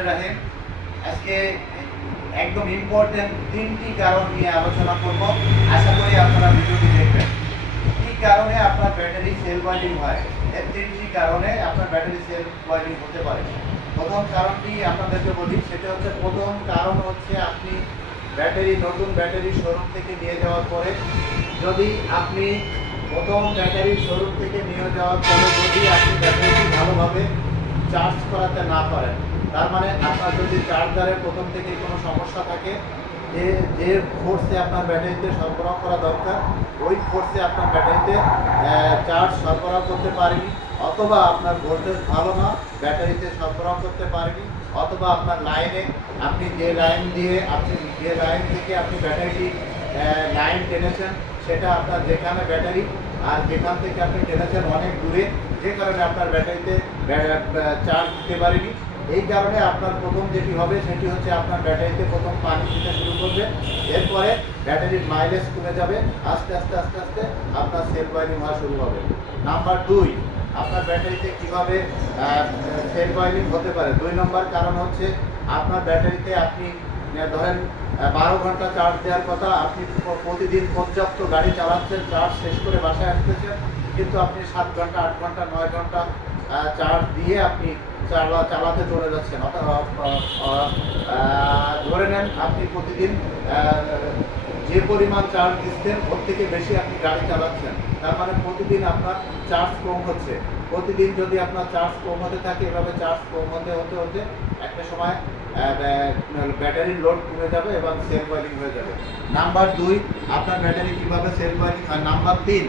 রহমানির রহিম। আজকে একদম ইম্পর্টেন্ট তিনটি কারণ নিয়ে আলোচনা করব। আশা করি আপনারা ভিডিওটি দেখবেন। কি কারণে আপনার ব্যাটারি সেল বাইন্ডিং হয়, এর তিনটি কারণে আপনার ব্যাটারি সেল বাইন্ডিং হতে পারে। প্রথম কারণটি আপনাদেরকে বলি, সেটা হচ্ছে প্রথম কারণ হচ্ছে আপনি নতুন ব্যাটারি শোরুম থেকে নিয়ে যাওয়ার পরে যদি আপনি ব্যাটারিটি ভালোভাবে চার্জ করাতে না পারেন, তার মানে আপনার যদি চার্জারে প্রথম থেকেই কোনো সমস্যা থাকে, যে ফোর্সে আপনার ব্যাটারিতে সরবরাহ করা দরকার ওই ফোর্সে আপনার ব্যাটারিতে চার্জ সরবরাহ করতে পারেনি, অথবা আপনার ভোল্টেজ ভালো না, ব্যাটারিতে সরবরাহ করতে পারেনি, অথবা আপনার লাইনে আপনি যে লাইন থেকে আপনি ব্যাটারিটি লাইন টেনেছেন সেটা আপনার যেখানে ব্যাটারি আর যেখান থেকে আপনি টেনেছেন অনেক দূরে, যে কারণে আপনার ব্যাটারিতে চার্জ দিতে পারেনি। এই কারণে আপনার প্রথম যেটি হবে সেটি হচ্ছে আপনার ব্যাটারিতে প্রথম পানি দিতে শুরু করবে, এরপরে ব্যাটারির মাইলেজ কমে যাবে, আস্তে আস্তে আস্তে আস্তে আপনার সেল বাইন্ডিং হওয়া শুরু হবে। নাম্বার 2, আপনার ব্যাটারিতে কিভাবে সেল বাইন্ডিং হতে পারে। 2 নম্বর কারণ হচ্ছে আপনার ব্যাটারিতে আপনি ধরেন 12 ঘন্টা চার্জ দেওয়ার কথা, আপনি প্রতিদিন পর্যাপ্ত গাড়ি চালাচ্ছেন, চার্জ শেষ করে বাসায় আসতেছেন, কিন্তু আপনি 7 ঘন্টা 8 ঘন্টা 9 ঘন্টা চার্জ দিয়ে আপনি চালাতে চলে যাচ্ছেন। ধরে নেন আপনি প্রতিদিন যে পরিমাণ চার্জ দিচ্ছেন ওর থেকে বেশি আপনি গাড়ি চালাচ্ছেন, তার মানে প্রতিদিন আপনার চার্জ কম হচ্ছে। প্রতিদিন যদি আপনার চার্জ কম হতে থাকে, এভাবে চার্জ কম হতে হতে হতে একটা সময় ব্যাটারির লোড কমে যাবে এবং সেল বাইন্ডিং হয়ে যাবে। নাম্বার 2, আপনার ব্যাটারি কীভাবে সেল বাইন্ডিং হয়। নাম্বার 3,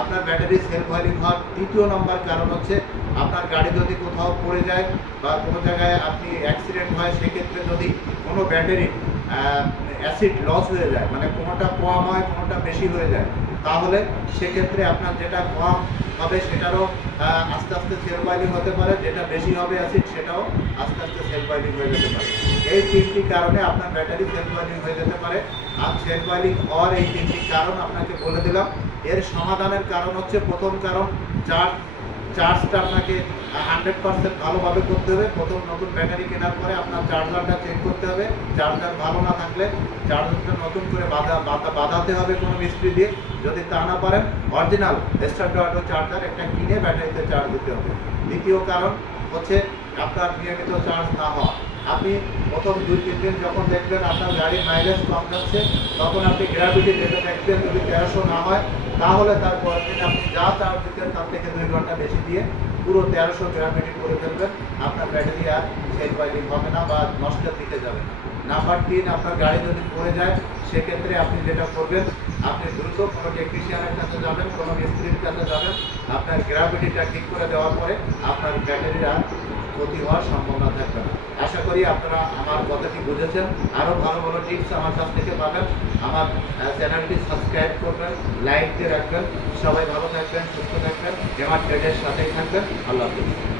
আপনার ব্যাটারি সেল বাইন্ডিং হওয়ার তৃতীয় নম্বর কারণ হচ্ছে আপনার গাড়ি যদি কোথাও পড়ে যায় বা কোনো জায়গায় আপনি অ্যাক্সিডেন্ট হয়, সেক্ষেত্রে যদি কোনো ব্যাটারি অ্যাসিড লস হয়ে যায়, মানে কোনোটা কম হয় কোনোটা বেশি হয়ে যায়, তাহলে সেক্ষেত্রে আপনার যেটা কম হবে সেটারও আস্তে আস্তে সেল বাইন্ডিং হতে পারে, যেটা বেশি হবে অ্যাসিড সেটাও আস্তে আস্তে সেল বাইন্ডিং হয়ে যেতে পারে। এই তিনটি কারণে আপনার ব্যাটারি সেল বাইন্ডিং হয়ে যেতে পারে। আর সেল বাইন্ডিং হওয়ার এই তিনটি কারণ আপনাকে বলে দিলাম। এর সমাধানের কারণ হচ্ছে, প্রথম কারণ চার্জটা আপনাকে 100% ভালোভাবে করতে হবে। প্রথম নতুন ব্যাটারি কেনার পরে আপনার চার্জারটা চেক করতে হবে, চার্জার ভালো না থাকলে চার্জারটা নতুন করে বাঁধাতে হবে কোনো মিস্ত্রি দিয়ে। যদি তা না পারেন, অরিজিনাল স্ট্যান্ডার্ড চার্জার একটা কিনে ব্যাটারিতে চার্জ দিতে হবে। দ্বিতীয় কারণ হচ্ছে আপনার নিয়মিত চার্জ না হওয়া। আপনি প্রথম 2-3 দিন যখন দেখবেন আপনার গাড়ির মাইলেজ কম যাচ্ছে, তখন আপনি গ্র্যাভিটি যেটা দেখবেন যদি 1300 না হয়, তাহলে তারপর দিন আপনি যা চার্জ দিতেন তার থেকে 2 ঘন্টা বেশি দিয়ে পুরো 1300 গ্র্যাভিটি করে ফেলবেন। আপনার ব্যাটারি আর সেল বাইন্ডিং হবে না বা নষ্টের দিকে যাবে না। নাম্বার 3, আপনার গাড়ি যদি পড়ে যায়, সেক্ষেত্রে আপনি যেটা করবেন, আপনি দ্রুত কোনো টেকনিশিয়ানের কাছে যাবেন, কোনো মিস্ত্রির কাছে যাবেন। আপনার গ্র্যাভিটিটা ঠিক করে দেওয়ার পরে আপনার ব্যাটারির আর ক্ষতি হওয়ার সম্ভাবনা থাকবে না। আশা করি আপনারা আমার কথাটি বুঝেছেন। আরও ভালো ভালো টিপস আমার কাছ থেকে পাবেন। আমার চ্যানেলটি সাবস্ক্রাইব করবেন, লাইক দিয়ে রাখবেন। সবাই ভালো থাকবেন, সুস্থ থাকবেন, এমআর ট্রেডের সাথেই থাকবেন। আল্লাহ হাফিজ।